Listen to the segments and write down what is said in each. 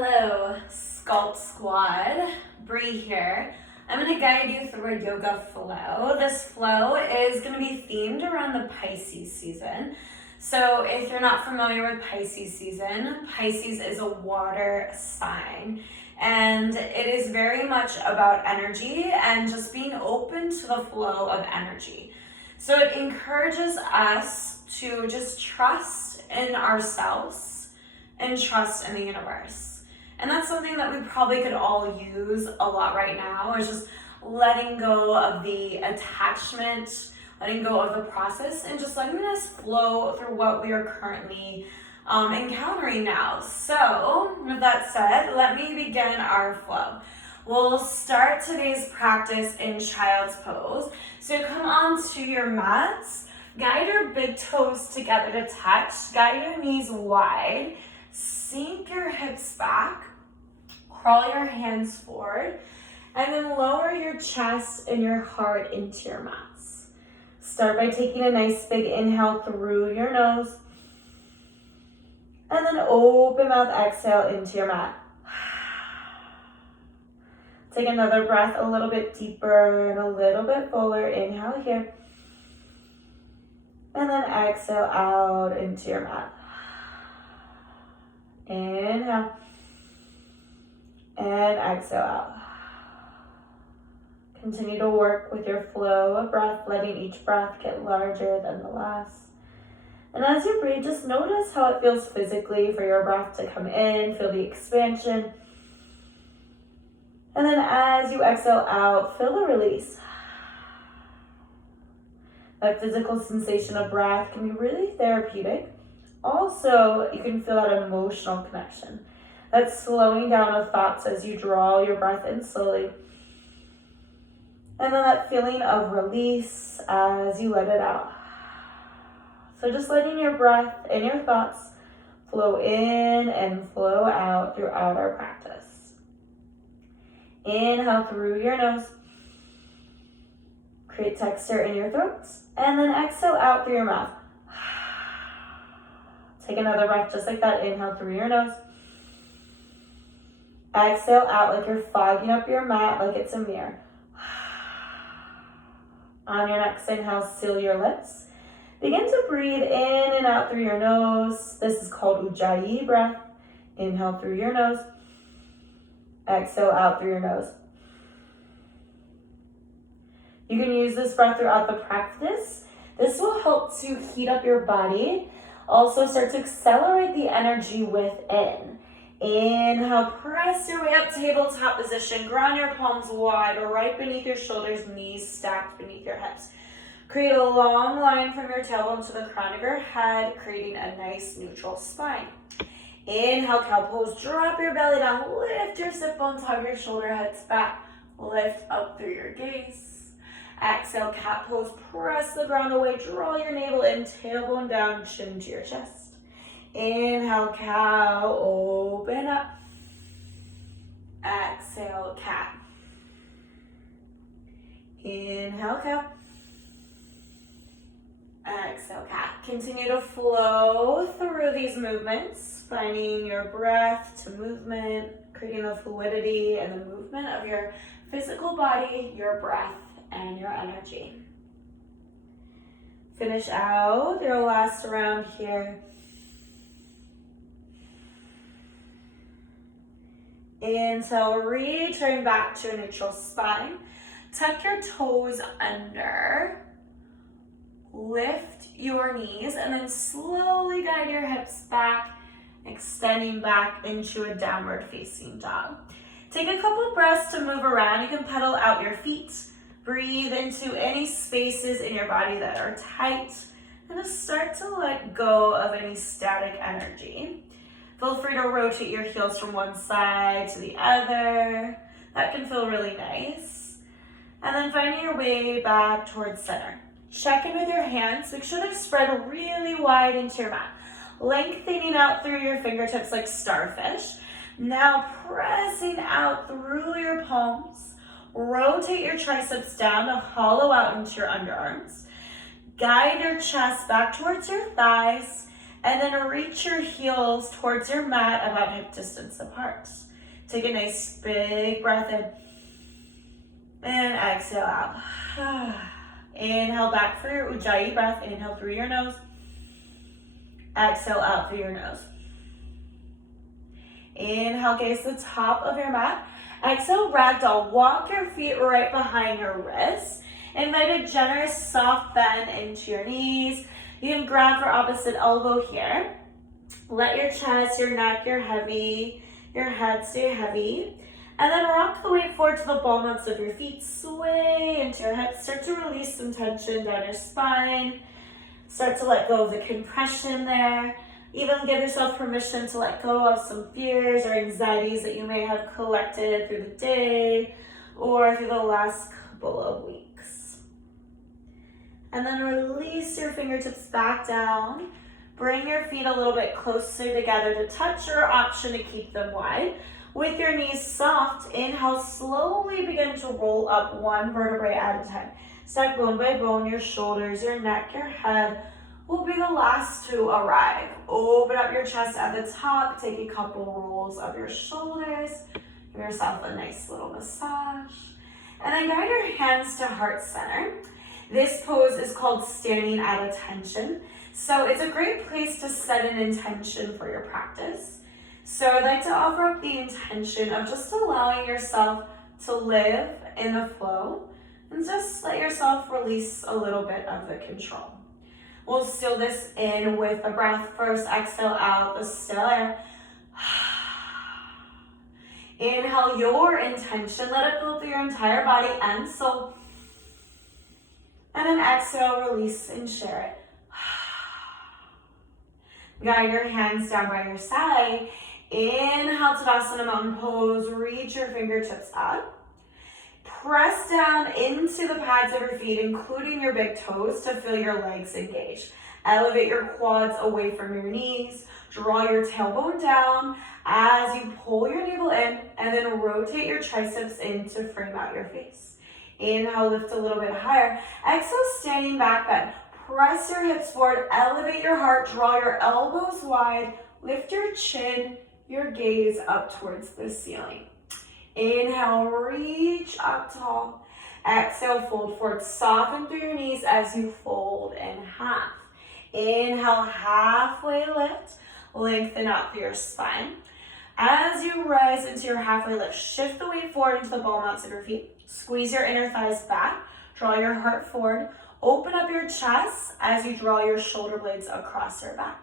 Hello, Sculp'd squad. Brie here. I'm going to guide you through a yoga flow. This flow is going to be themed around the Pisces season. So if you're not familiar with Pisces season, Pisces is a water sign. And it is very much about energy and just being open to the flow of energy. So it encourages us to just trust in ourselves and trust in the universe. And that's something that we probably could all use a lot right now, is just letting go of the attachment, letting go of the process, and just letting us flow through what we are currently encountering now. So with that said, let me begin our flow. We'll start today's practice in child's pose. So come onto your mats, guide your big toes together to touch, guide your knees wide, sink your hips back, crawl your hands forward, and then lower your chest and your heart into your mats. Start by taking a nice big inhale through your nose, and then open mouth exhale into your mat. Take another breath a little bit deeper and a little bit fuller. Inhale here, and then exhale out into your mat. Inhale and exhale out. Continue to work with your flow of breath, letting each breath get larger than the last. And as you breathe, just notice how it feels physically for your breath to come in, feel the expansion. And then as you exhale out, feel the release. That physical sensation of breath can be really therapeutic. Also, you can feel that emotional connection, that slowing down of thoughts as you draw your breath in slowly. And then that feeling of release as you let it out. So just letting your breath and your thoughts flow in and flow out throughout our practice. Inhale through your nose. Create texture in your throat. And then exhale out through your mouth. Take another breath just like that. Inhale through your nose. Exhale out like you're fogging up your mat like it's a mirror. On your next inhale, seal your lips. Begin to breathe in and out through your nose. This is called Ujjayi breath. Inhale through your nose. Exhale out through your nose. You can use this breath throughout the practice. This will help to heat up your body. Also start to accelerate the energy within. Inhale, press your way up, tabletop position. Ground your palms wide or right beneath your shoulders, knees stacked beneath your hips. Create a long line from your tailbone to the crown of your head, creating a nice neutral spine. Inhale, cow pose, drop your belly down, lift your sit bones, hug your shoulder heads back, lift up through your gaze. Exhale, cat pose, press the ground away, draw your navel in, tailbone down, chin to your chest. Inhale, cow, open up. Exhale, cat. Inhale, cow. Exhale, cat. Continue to flow through these movements, finding your breath to movement, creating the fluidity and the movement of your physical body, your breath, and your energy. Finish out your last round here. Inhale, return back to a neutral spine. Tuck your toes under. Lift your knees and then slowly guide your hips back, extending back into a downward facing dog. Take a couple of breaths to move around. You can pedal out your feet. Breathe into any spaces in your body that are tight, and just start to let go of any static energy. Feel free to rotate your heels from one side to the other. That can feel really nice. And then finding your way back towards center. Check in with your hands. Make sure they're spread really wide into your mat. Lengthening out through your fingertips like starfish. Now pressing out through your palms. Rotate your triceps down to hollow out into your underarms. Guide your chest back towards your thighs And then reach your heels towards your mat about hip distance apart. Take a nice big breath in. And exhale out. Inhale back for your Ujjayi breath. Inhale through your nose. Exhale out through your nose. Inhale, gaze the top of your mat. Exhale, ragdoll. Walk your feet right behind your wrists. Invite a generous soft bend into your knees. You can grab for opposite elbow here. Let your chest, your neck, your head stay heavy. And then rock the weight forward to the ball mounts of your feet. Sway into your hips. Start to release some tension down your spine. Start to let go of the compression there. Even give yourself permission to let go of some fears or anxieties that you may have collected through the day or through the last couple of weeks. And then release your fingertips back down. Bring your feet a little bit closer together to touch, or option to keep them wide. With your knees soft, inhale, slowly begin to roll up one vertebrae at a time. Stack bone by bone, your shoulders, your neck, your head will be the last to arrive. Open up your chest at the top, take a couple rolls of your shoulders, give yourself a nice little massage, and then guide your hands to heart center. This pose is called standing at attention. So it's a great place to set an intention for your practice. So I'd like to offer up the intention of just allowing yourself to live in the flow and just let yourself release a little bit of the control. We'll seal this in with a breath. First, exhale out the still air. Inhale your intention. Let it flow through your entire body and soul. And then exhale, release and share it. Guide your hands down by your side. Inhale, Tadasana Mountain Pose. Reach your fingertips up. Press down into the pads of your feet, including your big toes, to feel your legs engage. Elevate your quads away from your knees. Draw your tailbone down as you pull your navel in, and then rotate your triceps in to frame out your face. Inhale, lift a little bit higher. Exhale, standing back bend. Press your hips forward, elevate your heart, draw your elbows wide, lift your chin, your gaze up towards the ceiling. Inhale, reach up tall. Exhale, fold forward, soften through your knees as you fold in half. Inhale, halfway lift, lengthen out through your spine. As you rise into your halfway lift, shift the weight forward into the ball mounts of your feet. Squeeze your inner thighs back, draw your heart forward. Open up your chest as you draw your shoulder blades across your back.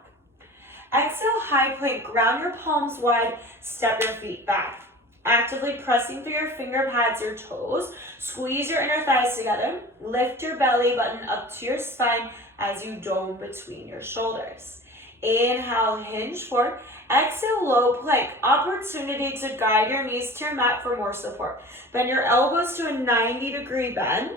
Exhale, high plank, ground your palms wide, step your feet back. Actively pressing through your finger pads, your toes. Squeeze your inner thighs together. Lift your belly button up to your spine as you dome between your shoulders. Inhale, hinge forward. Exhale, low plank. Opportunity to guide your knees to your mat for more support. Bend your elbows to a 90-degree bend,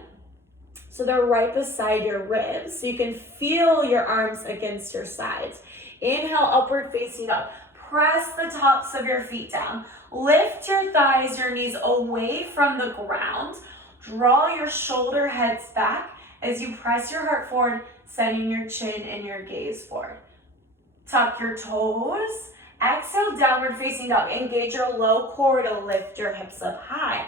so they're right beside your ribs, so you can feel your arms against your sides. Inhale, upward facing dog. Press the tops of your feet down. Lift your thighs, your knees away from the ground. Draw your shoulder heads back as you press your heart forward, sending your chin and your gaze forward. Tuck your toes. Exhale, downward facing dog. Engage your low core to lift your hips up high.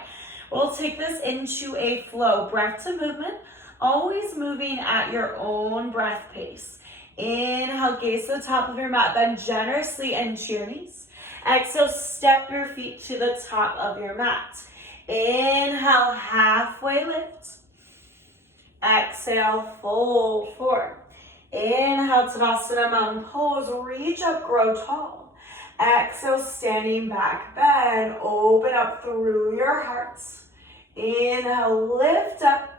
We'll take this into a flow. Breath to movement. Always moving at your own breath pace. Inhale, gaze to the top of your mat, bend generously into your knees. Exhale, step your feet to the top of your mat. Inhale, halfway lift. Exhale, fold forward. Inhale, Tadasana Mountain Pose, reach up, grow tall. Exhale, standing back bend, open up through your heart. Inhale, lift up.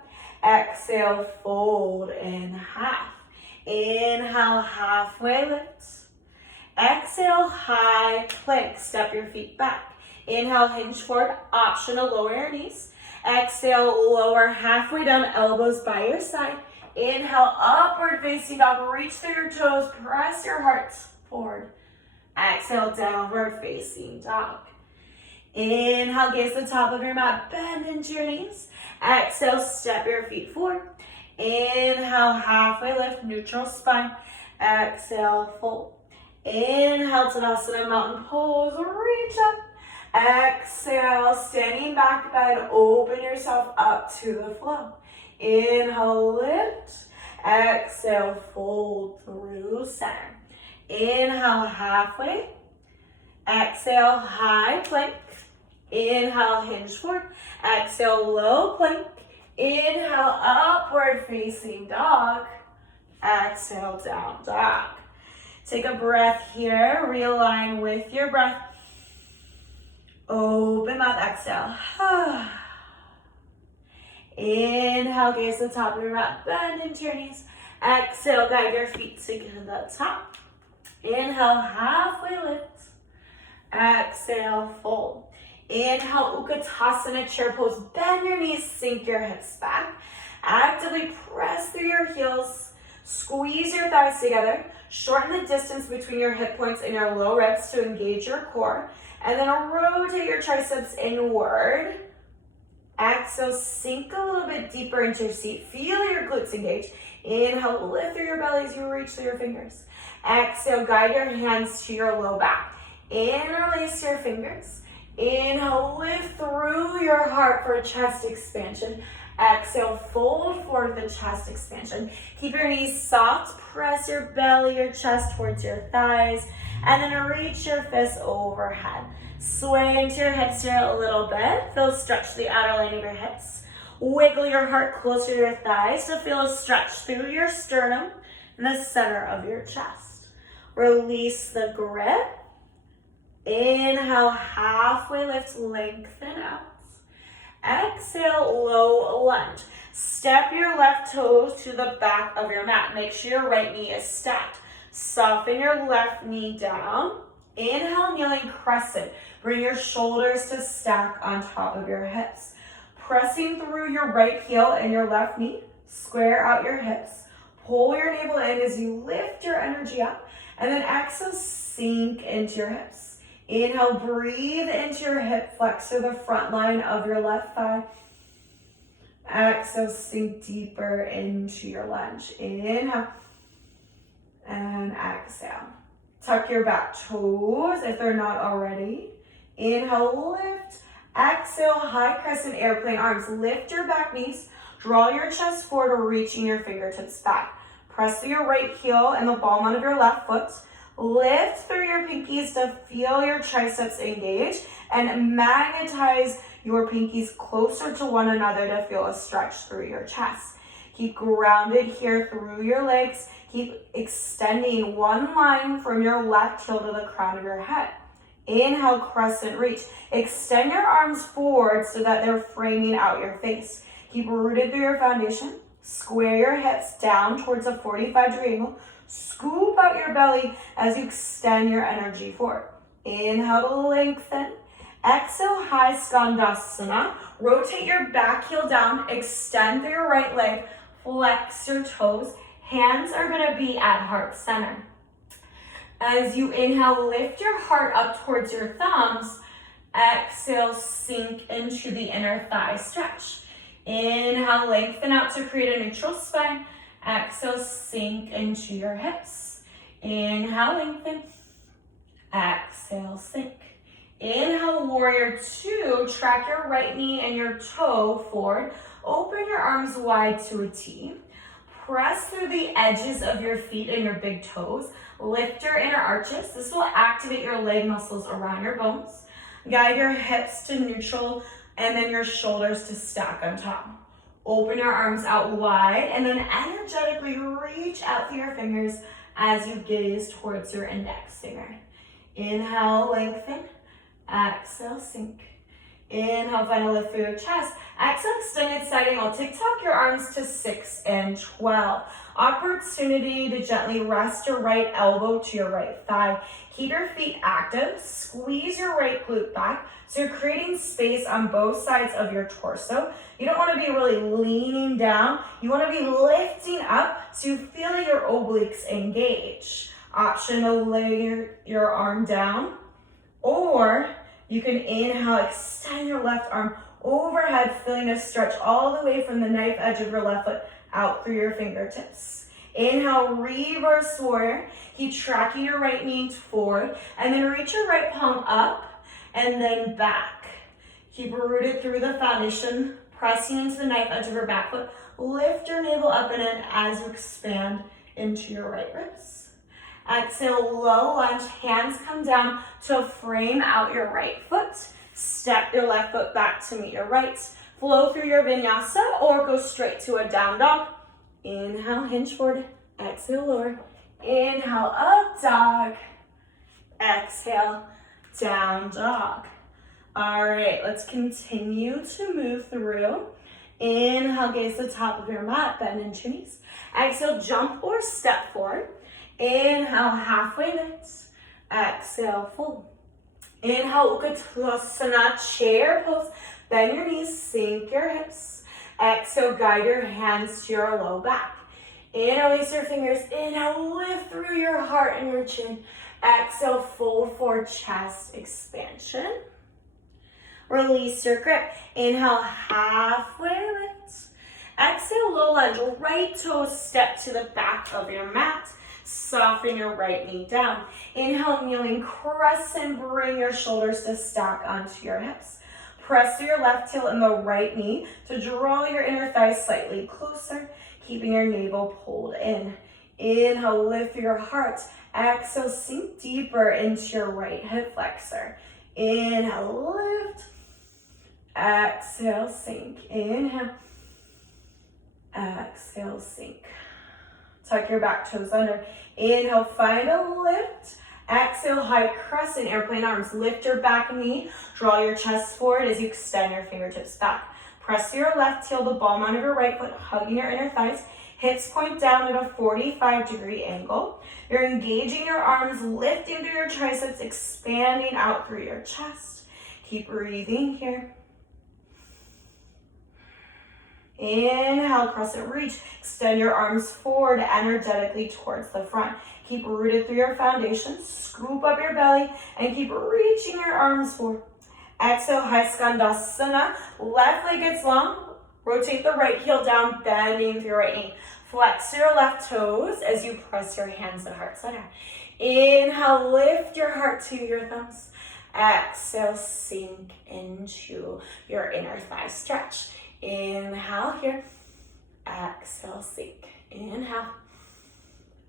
Exhale, fold in half. Inhale, halfway lift. Exhale, high plank. Step your feet back. Inhale, hinge forward. Optional, lower your knees. Exhale, lower halfway down, elbows by your side. Inhale, upward facing dog. Reach through your toes. Press your heart forward. Exhale, downward facing dog. Inhale, gaze the top of your mat. Bend into your knees. Exhale, step your feet forward. Inhale, halfway lift, neutral spine. Exhale, fold. Inhale, Tadasana, mountain pose, reach up. Exhale, standing back bend, open yourself up to the flow. Inhale, lift. Exhale, fold through center. Inhale, halfway. Exhale, high plank. Inhale, hinge forward. Exhale, low plank. Inhale, upward facing dog. Exhale, down dog. Take a breath here. Realign with your breath. Open mouth, exhale. Inhale, gaze to the top of your mat. Bend into your knees. Exhale, guide your feet sink into the top. Inhale, halfway lift. Exhale, fold. Inhale, Utkatasana, chair pose. Bend your knees, sink your hips back. Actively press through your heels. Squeeze your thighs together. Shorten the distance between your hip points and your low ribs to engage your core. And then rotate your triceps inward. Exhale, sink a little bit deeper into your seat. Feel your glutes engage. Inhale, lift through your belly as you reach through your fingers. Exhale, guide your hands to your low back. Interlace your fingers. Inhale, lift through your heart for a chest expansion. Exhale, fold forward the chest expansion. Keep your knees soft. Press your belly, your chest towards your thighs. And then reach your fists overhead. Sway into your hips here a little bit. Feel stretch the outer line of your hips. Wiggle your heart closer to your thighs to feel a stretch through your sternum and the center of your chest. Release the grip. Inhale, halfway lift, lengthen out. Exhale, low lunge. Step your left toes to the back of your mat. Make sure your right knee is stacked. Soften your left knee down. Inhale, kneeling crescent. Bring your shoulders to stack on top of your hips. Pressing through your right heel and your left knee. Square out your hips. Pull your navel in as you lift your energy up. And then exhale, sink into your hips. Inhale, breathe into your hip flexor, the front line of your left thigh. Exhale, sink deeper into your lunge. Inhale and exhale. Tuck your back toes if they're not already. Inhale, lift. Exhale, high crescent airplane arms. Lift your back knees. Draw your chest forward, reaching your fingertips back. Press through your right heel and the ball end of your left foot. Lift through your pinkies to feel your triceps engage and magnetize your pinkies closer to one another to feel a stretch through your chest. Keep grounded here through your legs. Keep extending one line from your left heel to the crown of your head. Inhale, crescent reach. Extend your arms forward so that they're framing out your face. Keep rooted through your foundation. Square your hips down towards a 45-degree angle. Scoop out your belly as you extend your energy forward. Inhale to lengthen. Exhale, high skandasana. Rotate your back heel down. Extend through your right leg. Flex your toes. Hands are going to be at heart center. As you inhale, lift your heart up towards your thumbs. Exhale, sink into the inner thigh stretch. Inhale, lengthen out to create a neutral spine. Exhale, sink into your hips. Inhale, lengthen. Exhale, sink. Inhale, warrior two. Track your right knee and your toe forward. Open your arms wide to a T. Press through the edges of your feet and your big toes. Lift your inner arches. This will activate your leg muscles around your bones. Guide your hips to neutral and then your shoulders to stack on top. Open your arms out wide and then energetically reach out through your fingers as you gaze towards your index finger. Inhale, lengthen. Exhale, sink. Inhale, final lift through your chest. Exhale, extended side angle. TikTok your arms to 6 and 12. Opportunity to gently rest your right elbow to your right thigh. Keep your feet active. Squeeze your right glute back. So you're creating space on both sides of your torso. You don't want to be really leaning down. You want to be lifting up so you feel your obliques engage. Option to lay your arm down, or you can inhale, extend your left arm overhead, feeling a stretch all the way from the knife edge of your left foot out through your fingertips. Inhale, reverse warrior. Keep tracking your right knee forward, and then reach your right palm up and then back. Keep rooted through the foundation, pressing into the knife edge of your back foot. Lift your navel up and in as you expand into your right ribs. Exhale, low lunge, hands come down to frame out your right foot. Step your left foot back to meet your right. Flow through your vinyasa or go straight to a down dog. Inhale, hinge forward. Exhale, lower. Inhale, up dog. Exhale, down dog. All right, let's continue to move through. Inhale, gaze the top of your mat, bend into your knees. Exhale, jump or step forward. Inhale, halfway lift. Exhale, fold. Inhale, Utkatasana, chair pose. Bend your knees, sink your hips. Exhale, guide your hands to your low back. Inhale, release your fingers. Inhale, lift through your heart and your chin. Exhale, fold for chest expansion. Release your grip. Inhale, halfway lift. Exhale, low lunge. Right toe step to the back of your mat. Soften your right knee down. Inhale, kneeling crescent. Bring your shoulders to stack onto your hips. Press through your left heel and the right knee to draw your inner thighs slightly closer, keeping your navel pulled in. Inhale, lift through your heart. Exhale, sink deeper into your right hip flexor. Inhale, lift. Exhale, sink. Inhale. Exhale, sink. Tuck your back toes under. Inhale, find a lift. Exhale, high crescent, airplane arms. Lift your back knee. Draw your chest forward as you extend your fingertips back. Press through your left heel, the ball mound of your right foot, hugging your inner thighs. Hips point down at a 45-degree angle. You're engaging your arms, lifting through your triceps, expanding out through your chest. Keep breathing here. Inhale, crescent reach. Extend your arms forward energetically towards the front. Keep rooted through your foundation. Scoop up your belly and keep reaching your arms forward. Exhale, high skandasana. Left leg gets long. Rotate the right heel down, bending through your right knee. Flex your left toes as you press your hands to heart center. Inhale, lift your heart to your thumbs. Exhale, sink into your inner thigh stretch. Inhale here. Exhale, sink. Inhale.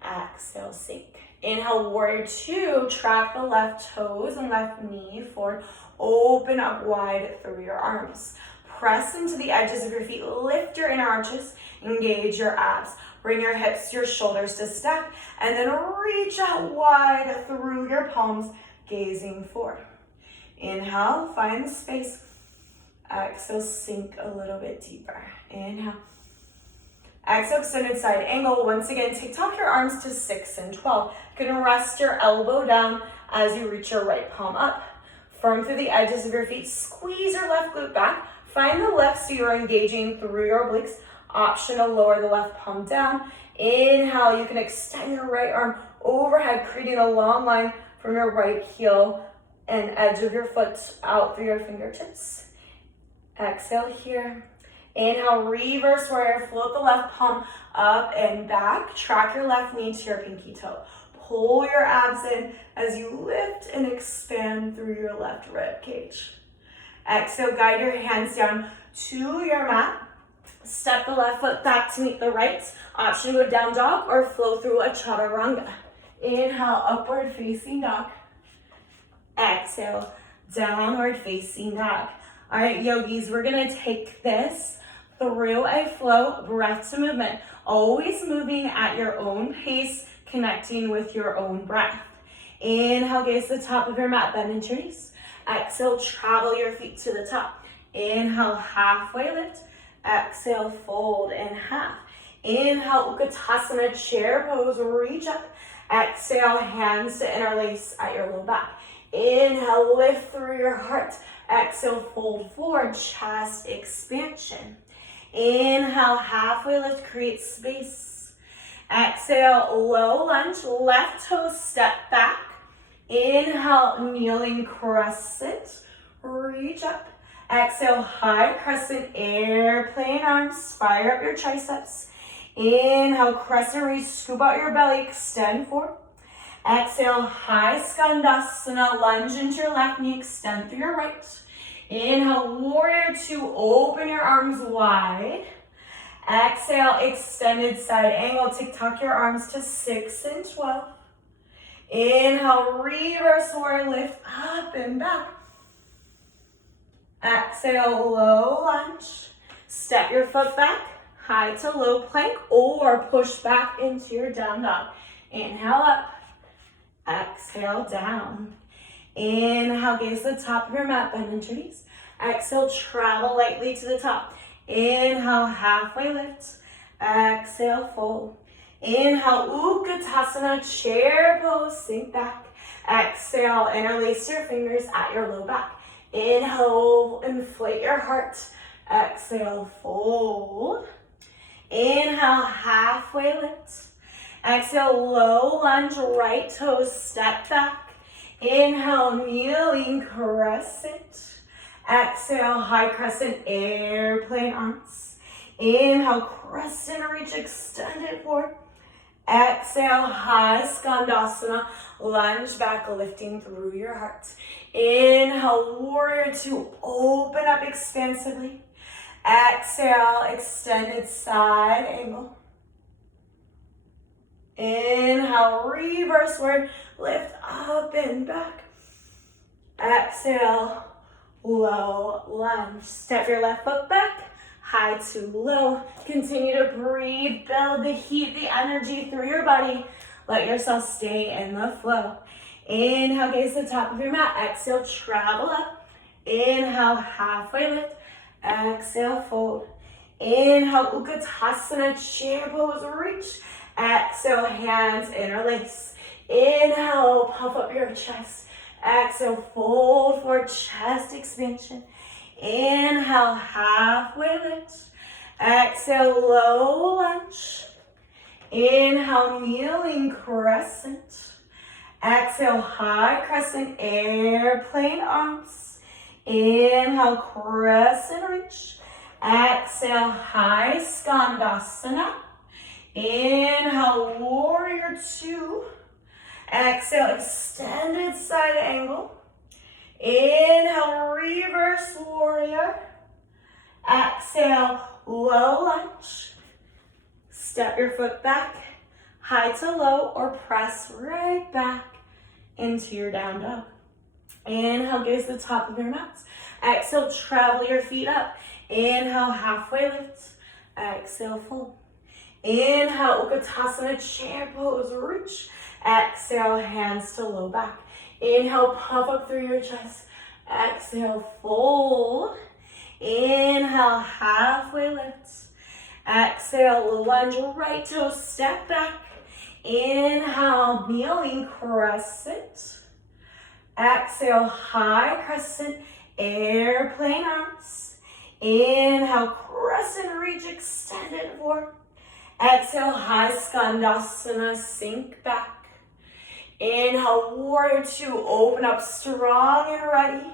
Exhale, sink. Inhale, warrior two. Track the left toes and left knee forward. Open up wide through your arms. Press into the edges of your feet. Lift your inner arches. Engage your abs. Bring your hips to your shoulders to stack. And then reach out wide through your palms, gazing forward. Inhale, find the space. Exhale, sink a little bit deeper. Inhale. Exhale, extended side angle. Once again, tuck your arms to 6 and 12. You can rest your elbow down as you reach your right palm up. Firm through the edges of your feet. Squeeze your left glute back. Find the left so you're engaging through your obliques. Option to lower the left palm down. Inhale, you can extend your right arm overhead, creating a long line from your right heel and edge of your foot out through your fingertips. Exhale here. Inhale, reverse warrior. Float the left palm up and back. Track your left knee to your pinky toe. Pull your abs in as you lift and expand through your left rib cage. Exhale, guide your hands down to your mat. Step the left foot back to meet the right. Option to go down dog or flow through a chaturanga. Inhale, upward facing dog. Exhale, downward facing dog. All right, yogis, we're gonna take this through a flow, breath to movement, always moving at your own pace, connecting with your own breath. Inhale, gaze the top of your mat, bend into your knees. Exhale, travel your feet to the top. Inhale, halfway lift. Exhale, fold in half. Inhale, Utkatasana, chair pose, reach up. Exhale, hands to interlace at your low back. Inhale, lift through your heart. Exhale, fold forward, chest expansion. Inhale, halfway lift, create space. Exhale, low lunge, left toe step back. Inhale, kneeling crescent, reach up. Exhale, high crescent, airplane arms, fire up your triceps. Inhale, crescent reach, scoop out your belly, extend forward. Exhale, high skandasana, lunge into your left knee, extend through your right. Inhale, warrior two, open your arms wide. Exhale, extended side angle, tick-tock your arms to 6 and 12. Inhale, reverse warrior, lift up and back. Exhale, low lunge. Step your foot back, high to low plank, or push back into your down dog. Inhale up, exhale down. Inhale, gaze the top of your mat, bend into your knees. Exhale, travel lightly to the top. Inhale, halfway lift. Exhale, fold. Inhale, Utkatasana, chair pose, sink back. Exhale, interlace your fingers at your low back. Inhale, inflate your heart. Exhale, fold. Inhale, halfway lift. Exhale, low lunge, right toes, step back. Inhale, kneeling crescent. Exhale, high crescent, airplane arms. Inhale, crescent reach, extend it forward. Exhale, high skandasana, lunge back, lifting through your heart. Inhale, warrior two, open up expansively. Exhale, extended side angle. Inhale, reverse word, lift up and back. Exhale, low lunge. Step your left foot back, high to low. Continue to breathe, build the heat, the energy through your body. Let yourself stay in the flow. Inhale, gaze the top of your mat. Exhale, travel up. Inhale, halfway lift. Exhale, fold. Inhale, Utkatasana, chair pose, reach. Exhale, hands interlace. Inhale, puff up your chest. Exhale, fold for chest expansion. Inhale, halfway lift. Exhale, low lunge. Inhale, kneeling crescent. Exhale, high crescent, airplane arms. Inhale, crescent reach. Exhale, high skandasana. Inhale, warrior two. Exhale, extended side angle. Inhale, reverse warrior. Exhale, low lunge. Step your foot back, high to low, or press right back into your down dog. Inhale, gaze the top of your mat. Exhale, travel your feet up. Inhale, halfway lift. Exhale, fold. Inhale, Utkatasana, chair pose, reach. Exhale, hands to low back. Inhale, puff up through your chest. Exhale, fold. Inhale, halfway lift. Exhale, lunge, right toe, step back. Inhale, kneeling crescent. Exhale, high crescent, airplane arms. Inhale, crescent reach, extend it forward. Exhale, high skandasana, sink back. Inhale, warrior two, open up strong and ready.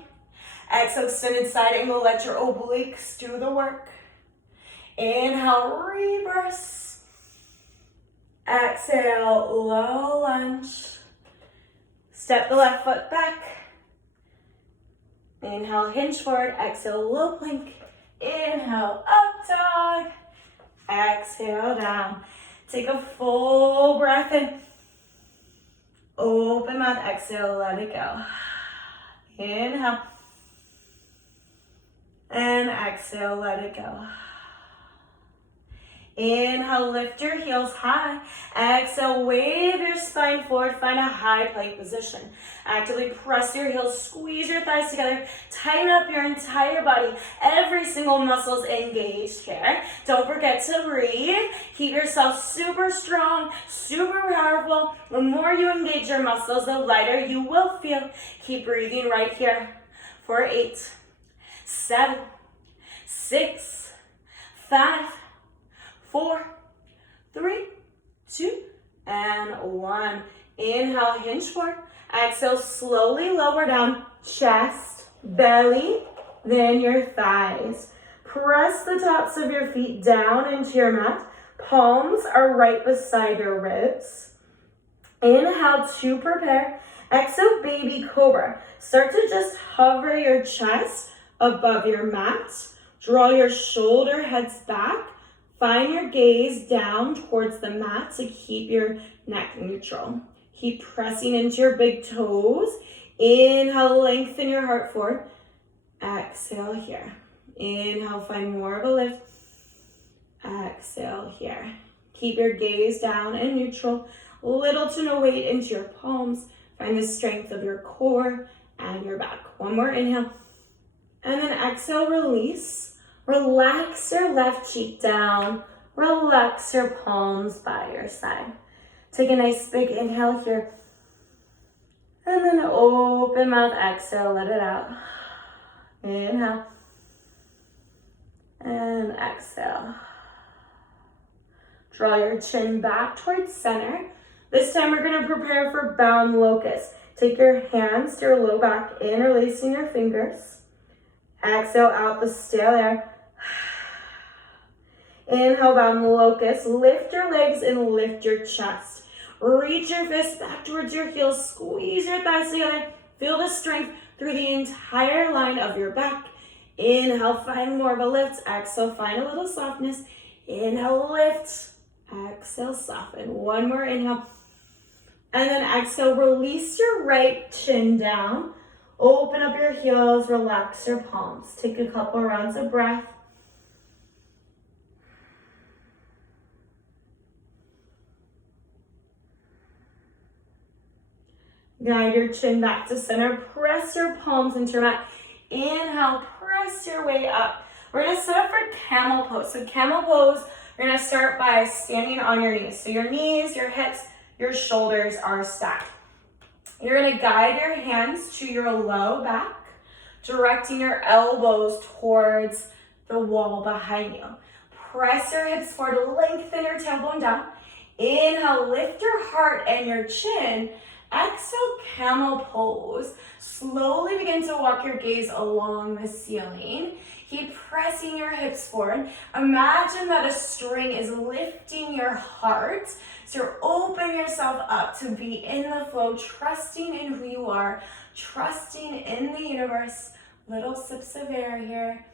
Exhale, extended side angle, let your obliques do the work. Inhale, reverse. Exhale, low lunge. Step the left foot back. Inhale, hinge forward. Exhale, low plank. Inhale, up dog. Exhale, down. Take a full breath in. Open mouth, exhale, let it go. Inhale. And exhale, let it go. Inhale, lift your heels high. Exhale, wave your spine forward. Find a high plank position. Actively press your heels, squeeze your thighs together. Tighten up your entire body. Every single muscle is engaged here. Don't forget to breathe. Keep yourself super strong, super powerful. The more you engage your muscles, the lighter you will feel. Keep breathing right here for 8, 7, 6, 5, 4, 3, 2, and 1. Inhale, hinge forward. Exhale, slowly lower down. Chest, belly, then your thighs. Press the tops of your feet down into your mat. Palms are right beside your ribs. Inhale to prepare. Exhale, baby cobra. Start to just hover your chest above your mat. Draw your shoulder heads back. Find your gaze down towards the mat to keep your neck neutral. Keep pressing into your big toes. Inhale, lengthen your heart forward. Exhale here. Inhale, find more of a lift. Exhale here. Keep your gaze down and neutral. Little to no weight into your palms. Find the strength of your core and your back. One more inhale. And then exhale, release. Relax your left cheek down. Relax your palms by your side. Take a nice big inhale here. And then open mouth, exhale, let it out. Inhale. And exhale. Draw your chin back towards center. This time we're going to prepare for bound locust. Take your hands to your low back, interlacing your fingers. Exhale out the stale air. Inhale, bound locust. Lift your legs and lift your chest. Reach your fists back towards your heels. Squeeze your thighs together. Feel the strength through the entire line of your back. Inhale, find more of a lift. Exhale, find a little softness. Inhale, lift. Exhale, soften. One more inhale. And then exhale, release your right chin down. Open up your heels, relax your palms. Take a couple rounds of breath. Guide your chin back to center. Press your palms into your mat. Inhale, press your way up. We're gonna set up for camel pose. So camel pose, you're gonna start by standing on your knees. So your knees, your hips, your shoulders are stacked. You're gonna guide your hands to your low back, directing your elbows towards the wall behind you. Press your hips forward, lengthen your tailbone down. Inhale, lift your heart and your chin. Exhale, camel pose. Slowly begin to walk your gaze along the ceiling. Keep pressing your hips forward. Imagine that a string is lifting your heart. So you're opening yourself up to be in the flow, trusting in who you are, trusting in the universe. Little sips of air here.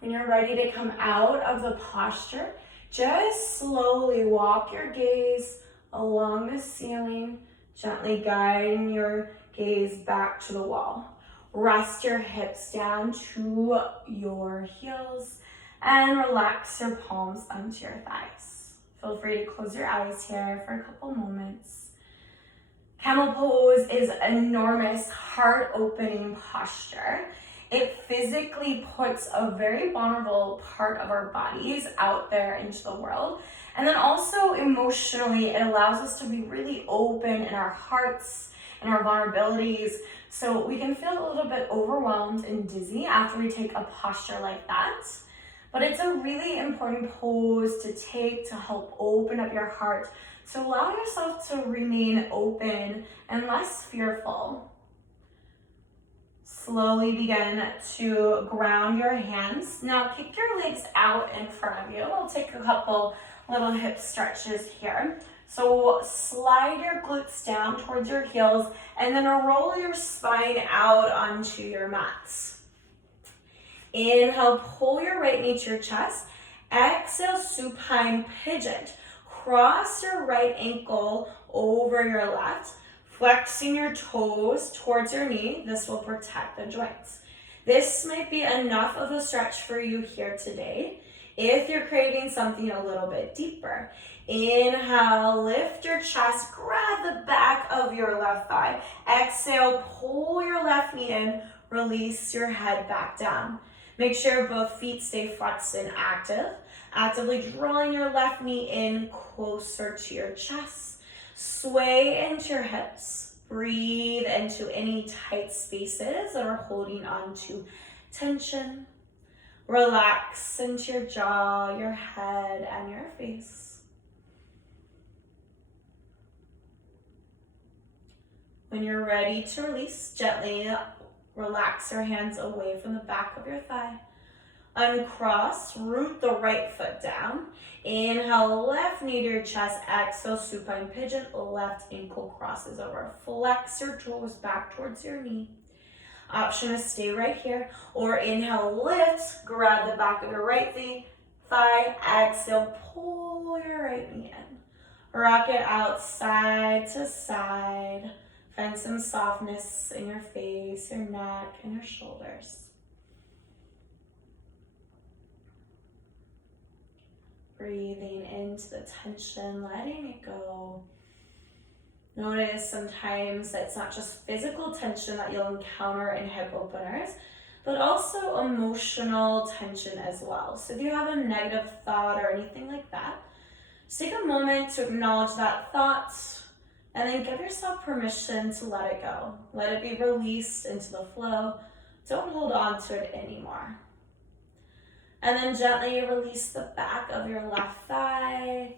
When you're ready to come out of the posture, just slowly walk your gaze along the ceiling, gently guiding your gaze back to the wall. Rest your hips down to your heels and relax your palms onto your thighs. Feel free to close your eyes here for a couple moments. Camel pose is an enormous heart-opening posture. It physically puts a very vulnerable part of our bodies out there into the world. And then also emotionally, it allows us to be really open in our hearts and our vulnerabilities. So we can feel a little bit overwhelmed and dizzy after we take a posture like that. But it's a really important pose to take to help open up your heart. So allow yourself to remain open and less fearful. Slowly begin to ground your hands. Now kick your legs out in front of you. We'll take a couple little hip stretches here. So slide your glutes down towards your heels and then roll your spine out onto your mats. Inhale, pull your right knee to your chest. Exhale, supine pigeon. Cross your right ankle over your left, flexing your toes towards your knee. This will protect the joints. This might be enough of a stretch for you here today. If you're craving something a little bit deeper, inhale, lift your chest, grab the back of your left thigh. Exhale, pull your left knee in, release your head back down. Make sure both feet stay flexed and active. Actively drawing your left knee in closer to your chest. Sway into your hips. Breathe into any tight spaces that are holding on to tension. Relax into your jaw, your head, and your face. When you're ready to release, gently relax your hands away from the back of your thigh. Uncross, root the right foot down. Inhale, left knee to your chest. Exhale, supine pigeon, left ankle crosses over. Flex your toes back towards your knee. Option is stay right here. Or inhale, lift, grab the back of your right thigh. Exhale, pull your right knee in. Rock it out side to side. Find some softness in your face, your neck, and your shoulders. Breathing into the tension, letting it go. Notice sometimes it's not just physical tension that you'll encounter in hip openers, but also emotional tension as well. So if you have a negative thought or anything like that, just take a moment to acknowledge that thought and then give yourself permission to let it go. Let it be released into the flow. Don't hold on to it anymore. And then gently release the back of your left thigh.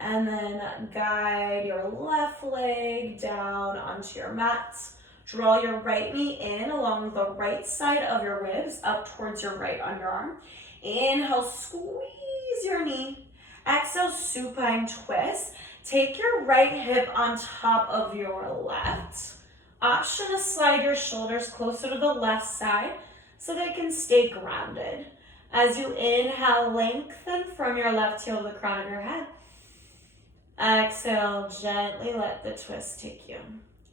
And then guide your left leg down onto your mat. Draw your right knee in along the right side of your ribs up towards your right underarm. Inhale, squeeze your knee. Exhale, supine twist. Take your right hip on top of your left. Option to slide your shoulders closer to the left side so they can stay grounded. As you inhale, lengthen from your left heel to the crown of your head. Exhale, gently let the twist take you.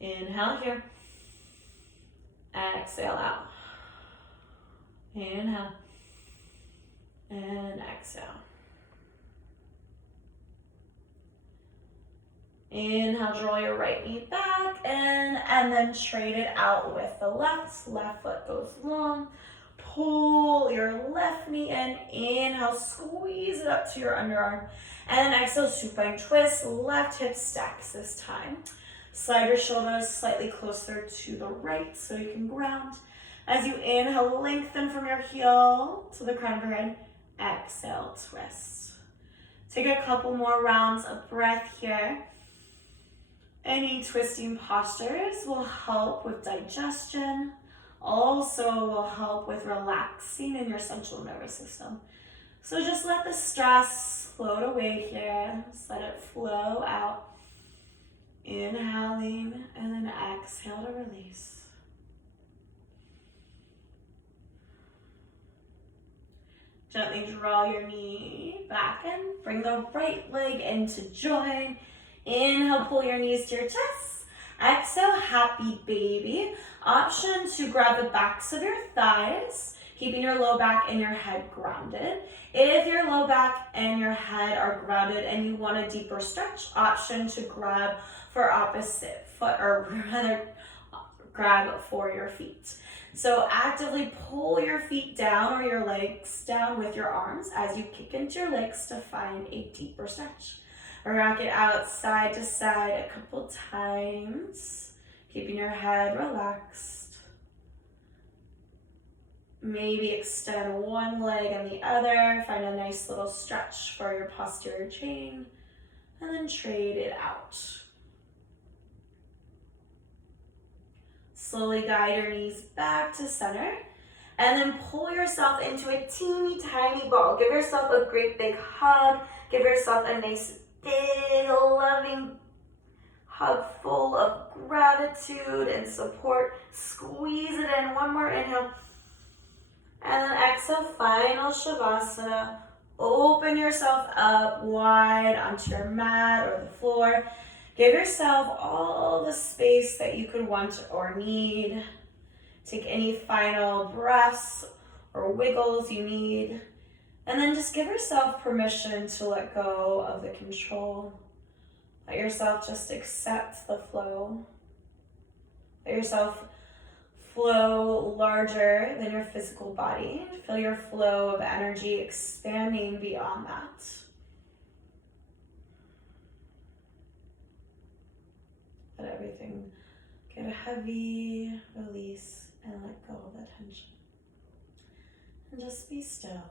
Inhale here. Exhale out. Inhale. And exhale. Inhale, draw your right knee back in, and then trade it out with the left. Left foot goes long. Pull your left knee in. Inhale, squeeze it up to your underarm. And then exhale, supine twist. Left hip stacks this time. Slide your shoulders slightly closer to the right so you can ground. As you inhale, lengthen from your heel to the crown of your head. Exhale, twist. Take a couple more rounds of breath here. Any twisting postures will help with digestion. Also will help with relaxing in your central nervous system. So just let the stress float away here. Just let it flow out. Inhaling and then exhale to release. Gently draw your knee back in. Bring the right leg into join. Inhale, pull your knees to your chest. Exhale, happy baby. Option to grab the backs of your thighs, keeping your low back and your head grounded. If your low back and your head are grounded and you want a deeper stretch, option to grab for opposite foot, or rather grab for your feet. So actively pull your feet down or your legs down with your arms as you kick into your legs to find a deeper stretch. Rock it out side to side a couple times, keeping your head relaxed. Maybe extend one leg and the other. Find a nice little stretch for your posterior chain, and then trade it out. Slowly guide your knees back to center, and then pull yourself into a teeny tiny ball. Give yourself a great big hug. Give yourself a nice big loving hug full of gratitude and support. Squeeze it in. One more inhale. And then exhale, final Shavasana. Open yourself up wide onto your mat or the floor. Give yourself all the space that you could want or need. Take any final breaths or wiggles you need. And then just give yourself permission to let go of the control. Let yourself just accept the flow. Let yourself flow larger than your physical body. Feel your flow of energy expanding beyond that. Let everything get heavy, release, and let go of the tension. And just be still.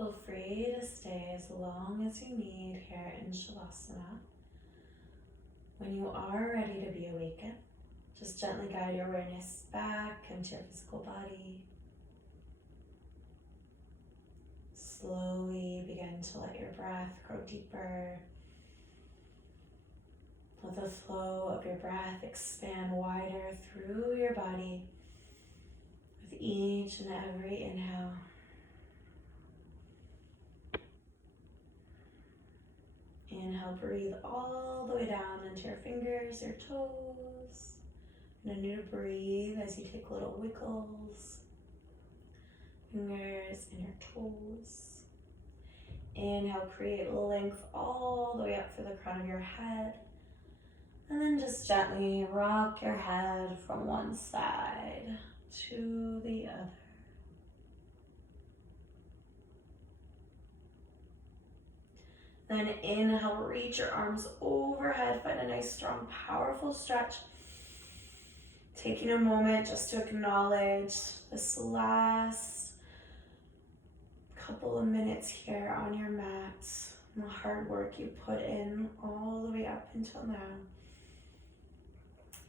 Feel free to stay as long as you need here in Shavasana. When you are ready to be awakened, just gently guide your awareness back into your physical body. Slowly begin to let your breath grow deeper. Let the flow of your breath expand wider through your body with each and every inhale. Inhale, breathe all the way down into your fingers, your toes. Continue to breathe as you take little wiggles. Fingers and your toes. Inhale, create length all the way up through the crown of your head. And then just gently rock your head from one side to the other. Then inhale, reach your arms overhead, find a nice, strong, powerful stretch. Taking a moment just to acknowledge this last couple of minutes here on your mat and the hard work you put in all the way up until now.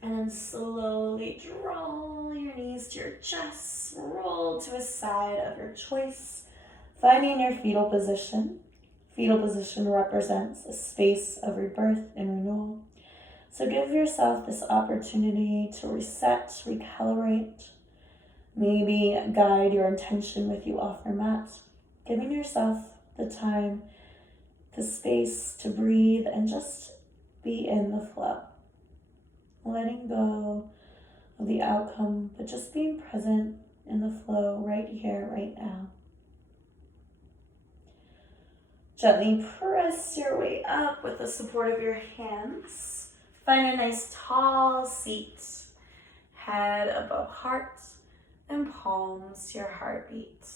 And then slowly draw your knees to your chest, roll to a side of your choice, finding your fetal position. Fetal position represents a space of rebirth and renewal. So give yourself this opportunity to reset, recalibrate, maybe guide your intention with you off your mat, giving yourself the time, the space to breathe and just be in the flow. Letting go of the outcome, but just being present in the flow right here, right now. Gently press your way up with the support of your hands. Find a nice tall seat, head above heart and palms to your heartbeat.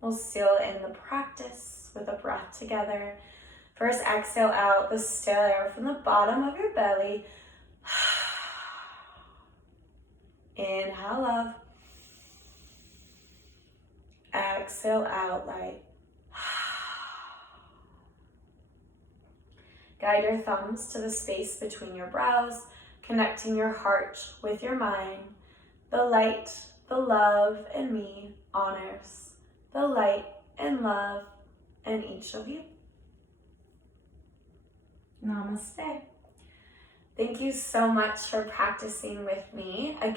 We'll seal in the practice with a breath together. First, exhale out the stale air from the bottom of your belly. Inhale up. Exhale out light. Guide your thumbs to the space between your brows, connecting your heart with your mind. The light, the love in me honors the light and love in each of you. Namaste. Thank you so much for practicing with me. Again,